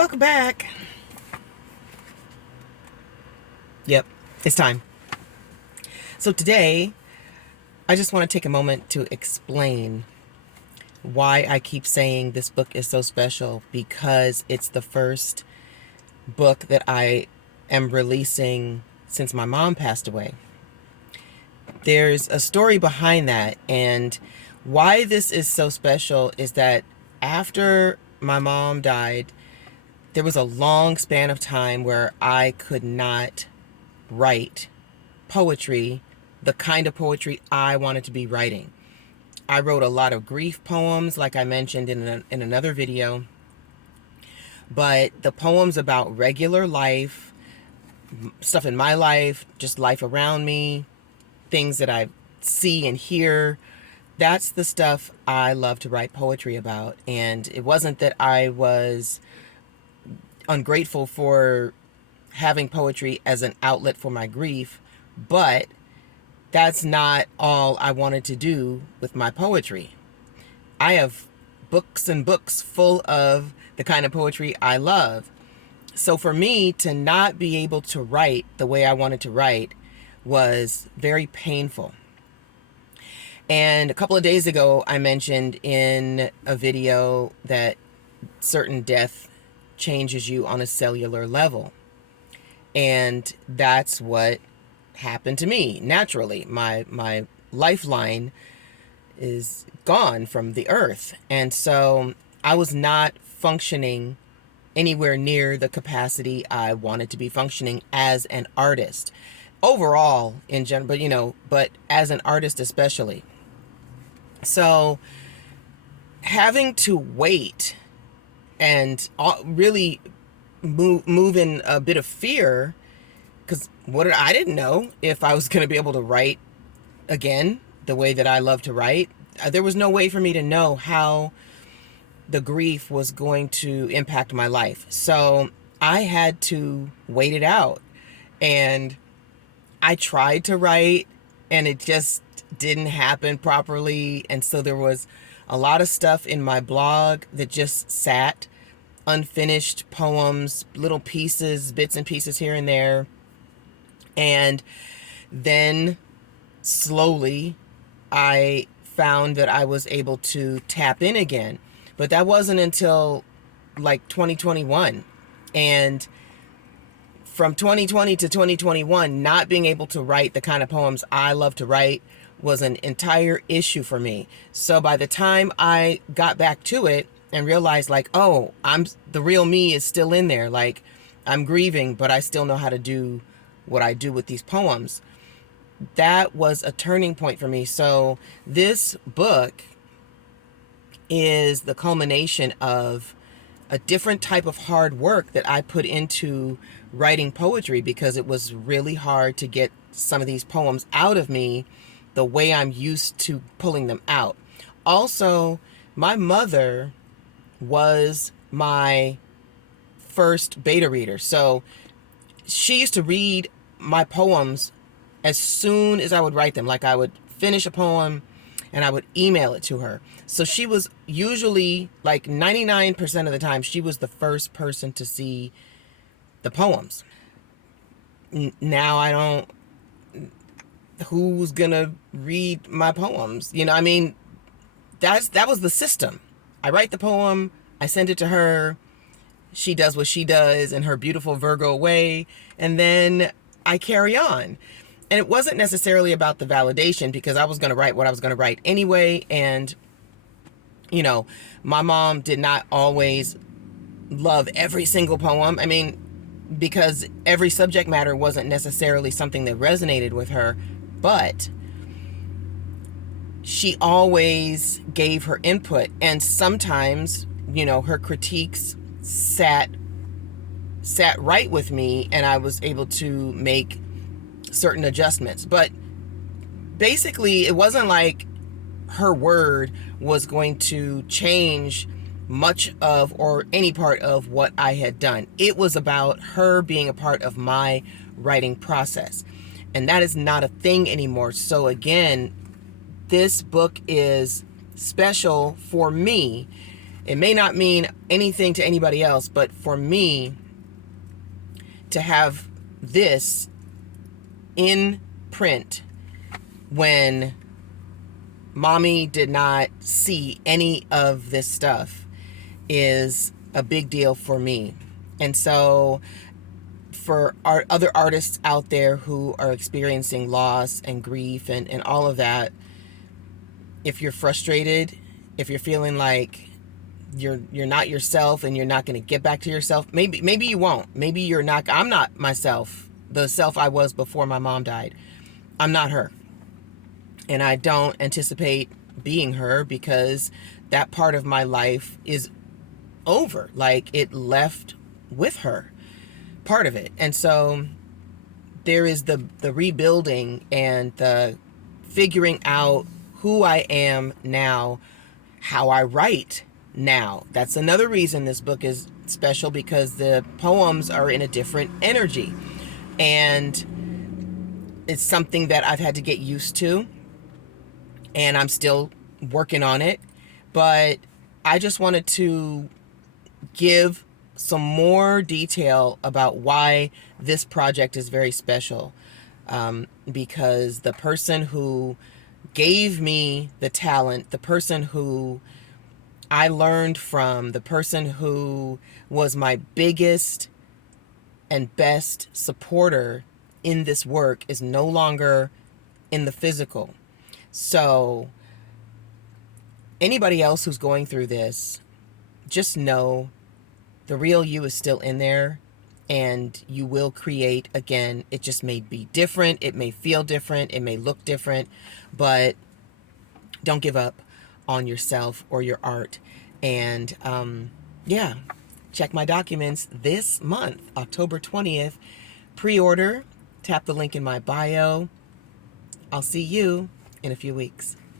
Welcome back. Yep, it's time. So today, I just want to take a moment to explain why I keep saying this book is so special, because it's the first book that I am releasing since my mom passed away. There's a story behind that, and why this is so special is that after my mom died, there was a long span of time where I could not write poetry, the kind of poetry I wanted to be writing. I wrote a lot of grief poems, like I mentioned in another video, but the poems about regular life, stuff in my life, just life around me, things that I see and hear, that's the stuff I love to write poetry about. And it wasn't that I was ungrateful for having poetry as an outlet for my grief, but that's not all I wanted to do with my poetry. I have books and books full of the kind of poetry I love. So for me to not be able to write the way I wanted to write was very painful. And a couple of days ago, I mentioned in a video that certain death changes you on a cellular level. And that's what happened to me naturally. My lifeline is gone from the earth. And so I was not functioning anywhere near the capacity I wanted to be functioning as an artist. Overall, in general, but as an artist especially. So having to wait and really move in a bit of fear, because I didn't know if I was going to be able to write again the way that I love to write. There was no way for me to know how the grief was going to impact my life. So I had to wait it out. And I tried to write, and it just didn't happen properly. And so there was a lot of stuff in my blog that just sat, unfinished poems, little pieces, bits and pieces here and there. And then slowly I found that I was able to tap in again. But that wasn't until like 2021. And from 2020 to 2021, not being able to write the kind of poems I love to write was an entire issue for me. So by the time I got back to it and realized like, oh, the real me is still in there. Like, I'm grieving, but I still know how to do what I do with these poems. That was a turning point for me. So this book is the culmination of a different type of hard work that I put into writing poetry, because it was really hard to get some of these poems out of me the way I'm used to pulling them out. Also, my mother was my first beta reader. So she used to read my poems as soon as I would write them. Like, I would finish a poem and I would email it to her. So she was usually, like 99% of the time, she was the first person to see the poems. Now I don't, who's gonna read my poems? I mean, that was the system. I write the poem, I send it to her, she does what she does in her beautiful Virgo way, and then I carry on. And it wasn't necessarily about the validation, because I was going to write what I was going to write anyway. And, my mom did not always love every single poem. I mean, because every subject matter wasn't necessarily something that resonated with her, but she always gave her input. And sometimes, her critiques sat right with me, and I was able to make certain adjustments. But basically, it wasn't like her word was going to change much of or any part of what I had done. It was about her being a part of my writing process. And that is not a thing anymore. So again, this book is special for me It may not mean anything to anybody else, but for me to have this in print when mommy did not see any of this stuff is a big deal for me. And so for our other artists out there who are experiencing loss and grief and all of that, if you're frustrated, if you're feeling like you're not yourself and you're not going to get back to yourself, maybe you won't. Maybe you're not. I'm not myself, the self I was before my mom died. I'm not her. And I don't anticipate being her because that part of my life is over. Like, it left with her, part of it. And so there is the rebuilding and the figuring out who I am now, how I write now. That's another reason this book is special, because the poems are in a different energy. And it's something that I've had to get used to, and I'm still working on it. But I just wanted to give some more detail about why this project is very special. Because the person who gave me the talent, the person who I learned from, the person who was my biggest and best supporter in this work is no longer in the physical. So anybody else who's going through this, just know the real you is still in there, and you will create again. It just may be different. It may feel different. It may look different, but don't give up on yourself or your art. And yeah, check my documents this month, October 20th. Pre-order, tap the link in my bio. I'll see you in a few weeks.